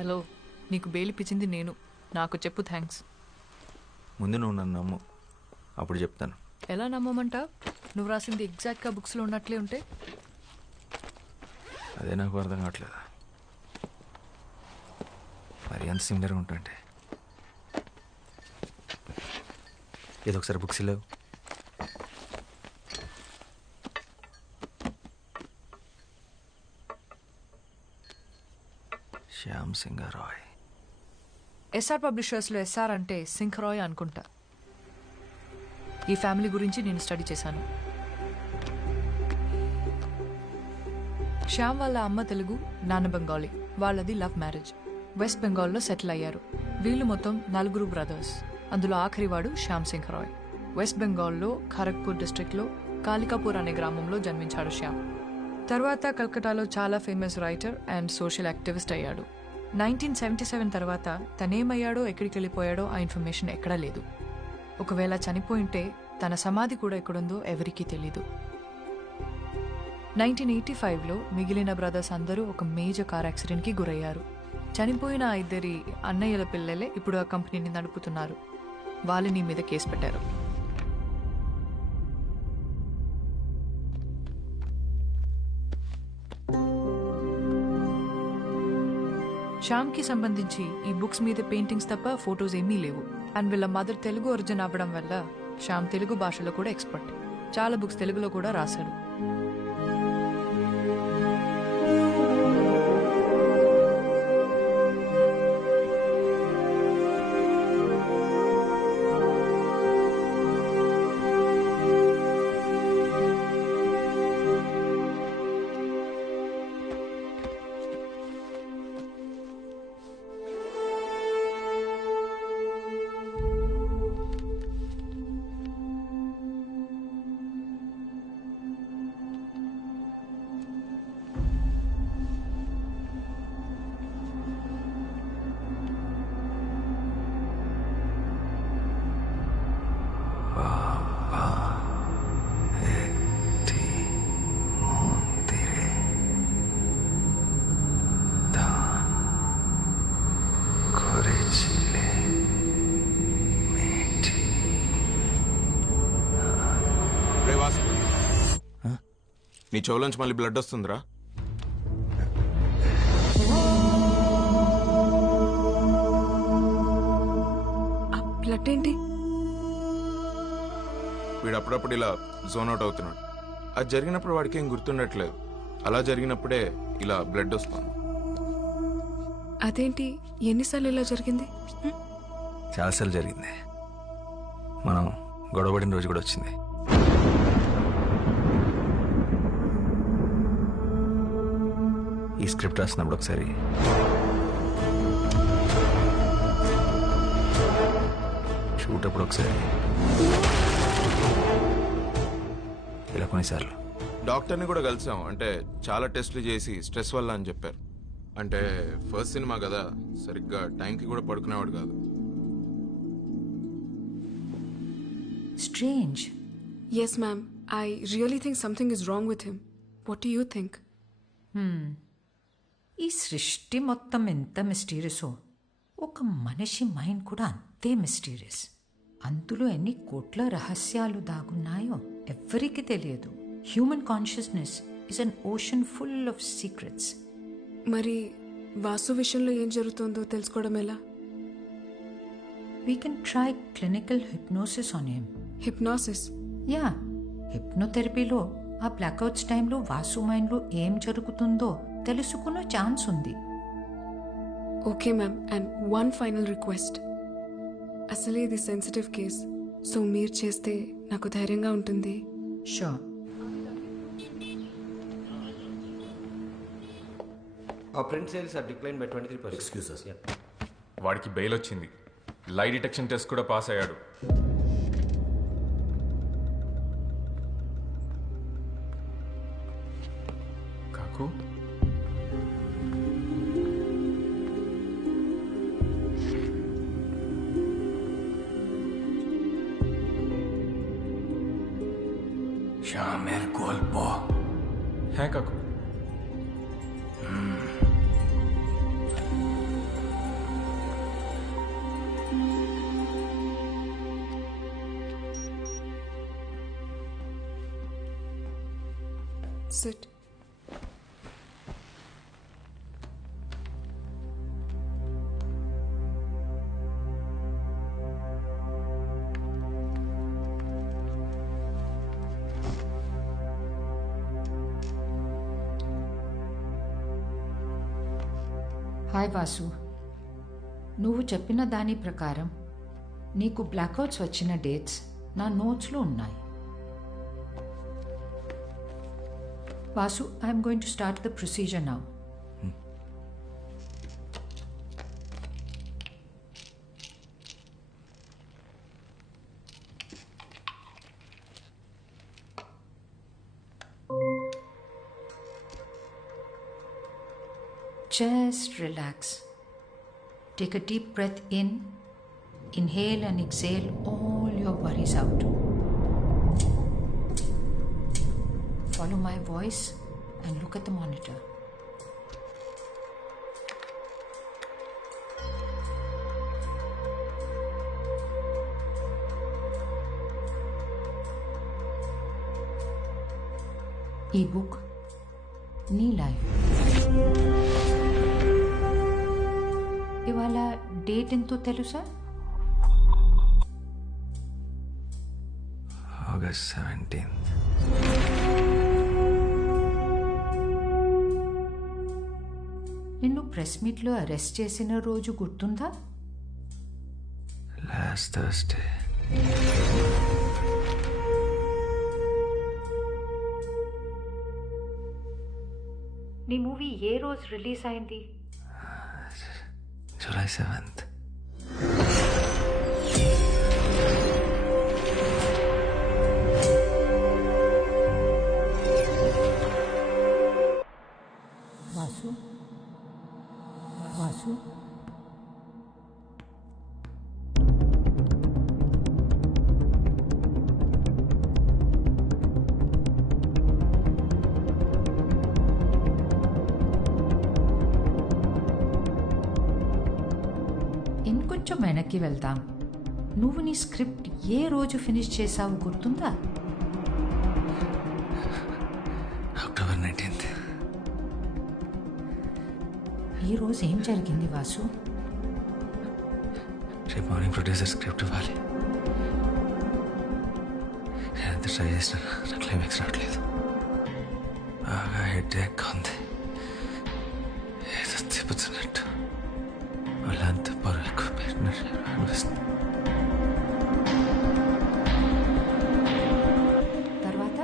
Hello, నీకు bail ఇప్పించింది నేను. నాకు చెప్పు థ్యాంక్స్. ముందు నువ్వు నన్ను నమ్ము, అప్పుడు చెప్తాను. ఎలా నమ్మమంటా? నువ్వు రాసింది ఎగ్జాక్ట్గా బుక్స్లో ఉన్నట్లే ఉంటే? అదే నాకు అర్థం కావట్లేదు. మరి అంత సిమిలర్గా ఉంటుంటే ఏదో ఒకసారి బుక్స్ లేవు. శ్యామ్ సింగ్ రాయ్. ఎస్ఆర్ పబ్లిషర్స్లో ఎస్ఆర్ అంటే సింహరాయ్ అనుకుంటా. ఈ ఫ్యామిలీ గురించి నేను స్టడీ చేశాను. శ్యామ్ వాళ్ళ అమ్మ తెలుగు, నాన్న బెంగాలీ. వాళ్ళది లవ్ మ్యారేజ్. వెస్ట్ బెంగాల్లో సెటిల్ అయ్యారు. వీళ్ళు మొత్తం 4 బ్రదర్స్. అందులో ఆఖరివాడు శ్యామ్ సింగ్ రాయ్. వెస్ట్ బెంగాల్లో ఖరగ్పూర్ డిస్ట్రిక్ట్లో కాలికాపూర్ అనే గ్రామంలో జన్మించాడు శ్యామ్. తర్వాత కల్కటాలో చాలా famous writer and social activist అయ్యాడు. 1977 తర్వాత తనేమయ్యాడో ఎక్కడికి వెళ్ళిపోయాడో ఆ ఇన్ఫర్మేషన్ ఎక్కడా లేదు. ఒకవేళ చనిపోయింటే తన సమాధి కూడా ఎక్కడుందో ఎవరికీ తెలీదు. 1985లో మిగిలిన బ్రదర్స్ అందరూ ఒక మేజర్ కార్ యాక్సిడెంట్కి గురయ్యారు. చనిపోయిన 2 అన్నయ్యల పిల్లలే ఇప్పుడు ఆ కంపెనీని నడుపుతున్నారు. వాళ్ళని మీద కేసు పెట్టారు. శ్యామ్కి సంబంధించి ఈ బుక్స్ మీద పెయింటింగ్స్ తప్ప ఫొటోస్ ఏమీ లేవు. అండ్ వీళ్ళ మదర్ తెలుగు ఒరిజిన్ అవ్వడం వల్ల శ్యామ్ తెలుగు భాషలో కూడా ఎక్స్పర్ట్. చాలా బుక్స్ తెలుగులో కూడా రాశాడు. నీ చెవులోంచి మళ్ళీ బ్లడ్ వస్తుందిరా. బ్లడ్ ఏంటి? వీడు అప్పుడప్పుడు ఇలా జోన్ అవుట్ అవుతున్నాడు. అది జరిగినప్పుడు వాడికి ఏం గుర్తుండట్లేదు. అలా జరిగినప్పుడే ఇలా బ్లడ్ వస్తుంది. అదేంటి, ఎన్నిసార్లు ఇలా జరిగింది? చాలాసార్లు జరిగింది. మనం గొడవపడిన రోజు కూడా వచ్చింది. ఈ స్క్రిప్ట్ రాసినప్పుడు ఒకసారి షూట్ అప్పుడు ఒకసారి ఇలా కొన్నిసార్లు డాక్టర్ని కూడా కలిసాం. అంటే చాలా టెస్టులు చేసి స్ట్రెస్ వల్ల అని చెప్పారు. అంటే ఫస్ట్ సినిమా కదా, సరిగ్గా టైంకి కూడా పడుకునేవాడు కాదు. Strange. Yes, ma'am. I really think something is wrong with him. What do you think? ఈ సృష్టి మొత్తం ఎంత మిస్టీరియసో ఒక మనిషి మైండ్ కూడా అంతే మిస్టీరియస్. అందులో ఎన్ని కోట్ల రహస్యాలు దాగున్నాయో ఎవ్వరికీ తెలియదు. Human consciousness is an ocean full of secrets. మరి వాసు విషయంలో ఏం జరుగుతుందో తెలుసుకోవడం ఎలా? We can try clinical hypnosis on him. Hypnosis? Yeah, హిప్నోథెరపీలో ఆ బ్లాక్అవుట్స్ టైంలో వాసు మైండ్లో ఏం జరుగుతుందో తెలుసుకునే ఛాన్స్ ఉంది. Okay ma'am, and one final request. అసలే ఇది సెన్సిటివ్ కేస్, సో మీరు చేస్తే నాకు ధైర్యంగా ఉంటుంది. Sure. Our print sales are declined by 23%. Excuse us. Yeah. వాడికి బెయిల్ వచ్చింది. లై డిటెక్షన్ టెస్ట్ కూడా పాస్ అయ్యాడు. కాకు শ্যামের গল্প। হ্যাঁ কাকু। సిట్. హాయ్ వాసు, నువ్వు చెప్పిన దాని ప్రకారం నీకు బ్లాక్అవుట్స్ వచ్చిన డేట్స్ నా నోట్స్లో ఉన్నాయి. Vasu, I'm going to start the procedure now. Just relax. Take a deep breath in. Inhale and exhale all your worries out. Follow my voice and look at the monitor. E-book, నీ life. ఇవాళ date ఎంతో తెలుసా? August 17th. నిన్ను press మీట్లో arrest చేసిన రోజు గుర్తుందా? Last Thursday. నీ మూవీ ఏ రోజు రిలీజ్ అయింది? July 7th. వాసు, వాసు, ఇంకొంచెం వెనక్కి వెళ్దాం. నువ్వు నీ స్క్రిప్ట్ ఏ రోజు ఫినిష్ చేసావు గుర్తుందా? October 19th. ఈ రోజు ఏం జరిగింది వాసు? రేపు మార్నింగ్ ప్రొడ్యూసర్ స్క్రిప్ట్ ఇవ్వాలి. నేను ఎంత ట్రై చేసినా నా క్లైమాక్స్ రావట్లేదు. బాగా హెడేక్ ఉంది. ఏదో తిప్పుతున్నట్టు వాళ్ళంతా పొరకు పెట్టినట్టు అనిపిస్తుంది. తర్వాత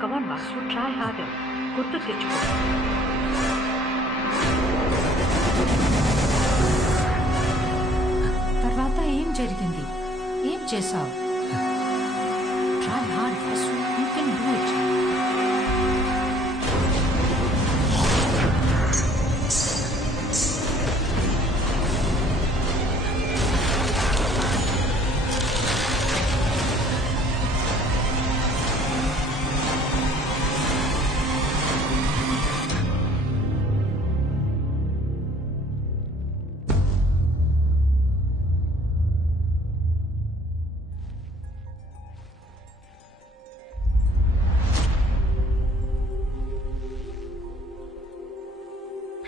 కమాన్ వాసు, ట్రై హార్డర్. గుర్తు తెచ్చుకో. తర్వాత ఏం జరిగింది? ఏం చేసావు? Try hard Vasu, you can do it.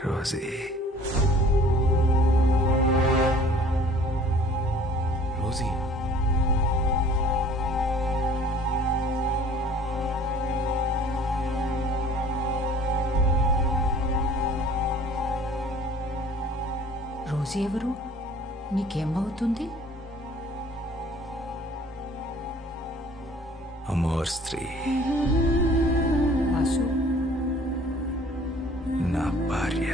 Rosie, Rosie, రోజు ఎవరు? నీకేమవుతుంది? అమోర్ స్త్రీ, వాసు, నా భార్య.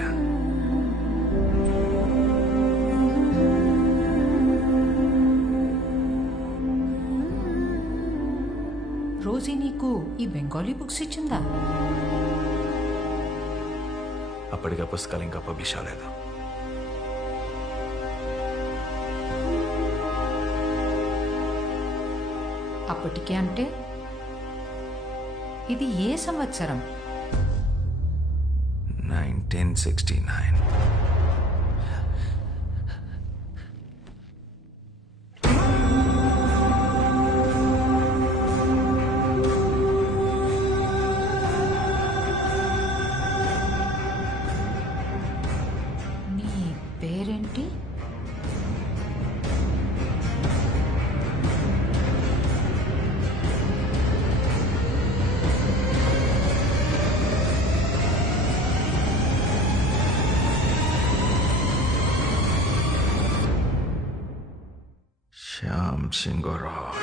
రోజీ నీకు ఈ బెంగాలీ బుక్స్ ఇచ్చిందా? అప్పటికి ఆ పుస్తకాలు ఇంకా పబ్లిష్ అవ్వలేదు. అప్పటికే అంటే ఇది ఏ సంవత్సరం? 1969. సింగ్ రాయ్.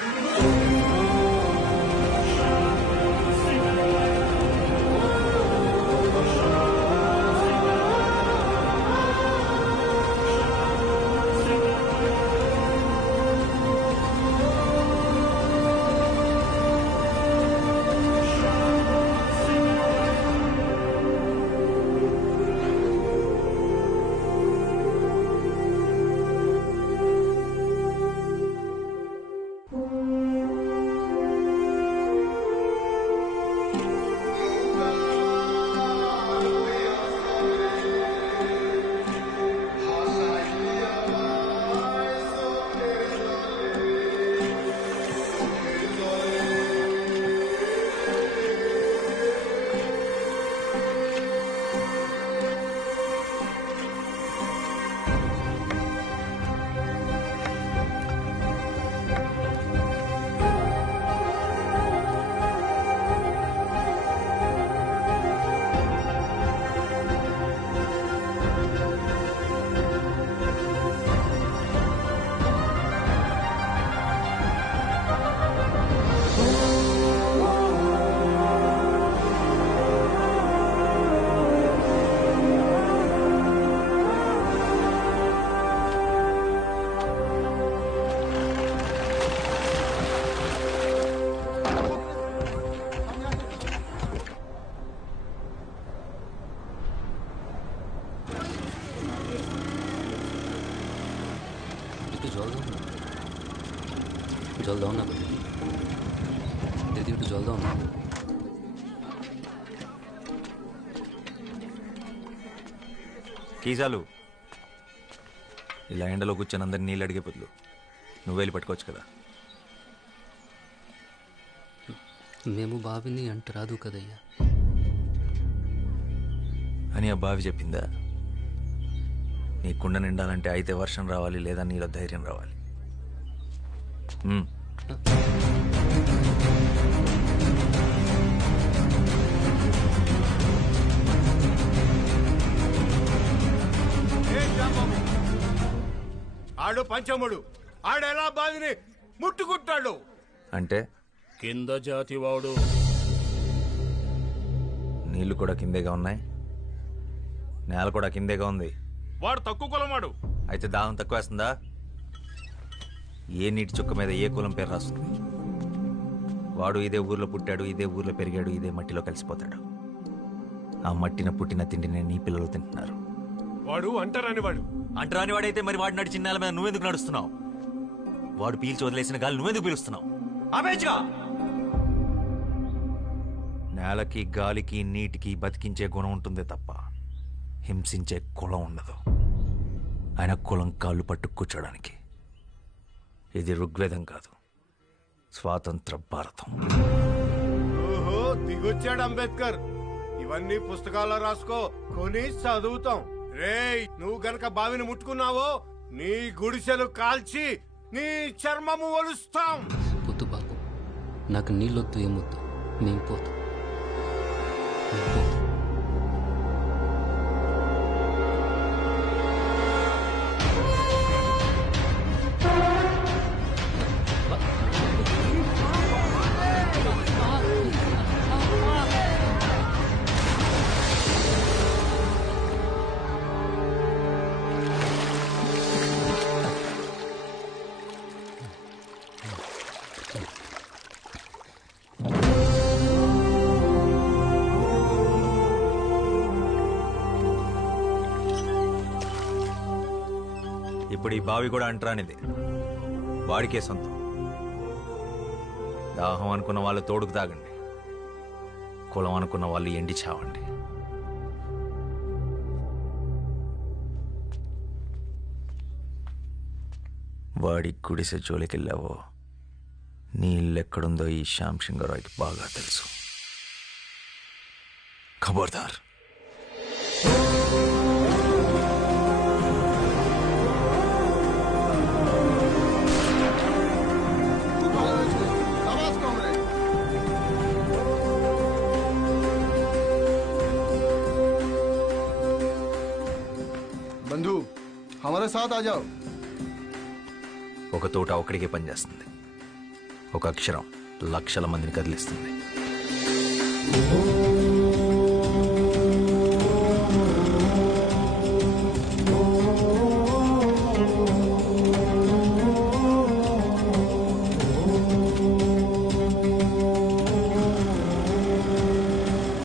জল দাও না দিদি, একটু জল দাও না। కీజాలు ఇలా ఎండలో కూర్చొని అందరిని నీళ్ళు అడిగే బదులు నువ్వు వెళ్ళి పట్టుకోవచ్చు కదా. మేము బావిని అంట రాదు కదయ్యా అని ఆ బావి చెప్పిందా? నీ కుండ నిండాలంటే అయితే వర్షం రావాలి, లేదా నీలో ధైర్యం రావాలి. ఆడు పంచముడు, ఆడెలా బావిని ముట్టుకుంటాడు అంటే కింద జాతివాడు. నీళ్లు కూడా కిందేగా ఉన్నాయి, నేల కూడా కిందేగా ఉంది. వాడు తక్కువ కులమాడు. అయితే దాహం తక్కువ వేస్తుందా? ఏ నీటి చుక్క మీద ఏ కులం పేరు రాస్తుంది? వాడు ఇదే ఊర్లో పుట్టాడు, ఇదే ఊర్లో పెరిగాడు, ఇదే మట్టిలో కలిసిపోతాడు. ఆ మట్టిన పుట్టిన తిండిని నీ పిల్లలు తింటున్నారు. వాడు అంటరాని వాడు. అంటరాని వాడైతే మరి వాడు నడిచిన నేల మీద నువ్వెందుకు నడుస్తున్నావు? వాడు పీల్చి వదిలేసిన గాలి నువ్వెందుకు పీలుస్తున్నావు? ఆపేచ్చుగా. నేలకి గాలికి నీటికి బతికించే గుణం ఉంటుందే తప్ప హింసించే కులం ఉండదు. ఆయన కులం కాళ్ళు పట్టు కూర్చోడానికి. ఇది ఋగ్వేదం కాదు, స్వాతంత్ర భారతం. ఓహో, దిగొచ్చాడు అంబేద్కర్. ఇవన్నీ పుస్తకాల్లో రాసుకో, కొని చదువుతాం. రేయ్, నువ్వు గనక బావిని ముట్టుకున్నావో నీ గుడిసెలు కాల్చి నీ చర్మము ఒలుస్తాం. పొద్దు బాబు, నాకు నీళ్ళొద్దు, ఏమొద్దు, మేము పోతాం. ఇప్పుడు ఈ బావి కూడా అంటరానిది, వాడికే సొంతం. దాహం అనుకున్న వాళ్ళు తోడుకు తాగండి, కులం అనుకున్న వాళ్ళు ఎండి చావండి. వాడి గుడిసె జోలికెళ్ళావో నీళ్ళెక్కడుందో ఈ శ్యామ్ సింగరాయ్కి బాగా తెలుసు. ఖబర్దార్. बंधु, हमारे साथ आ जाओ. ఒక తోట ఒక్కడికే పనిచేస్తుంది. ఒక అక్షరం లక్షల మందిని కదిలిస్తుంది.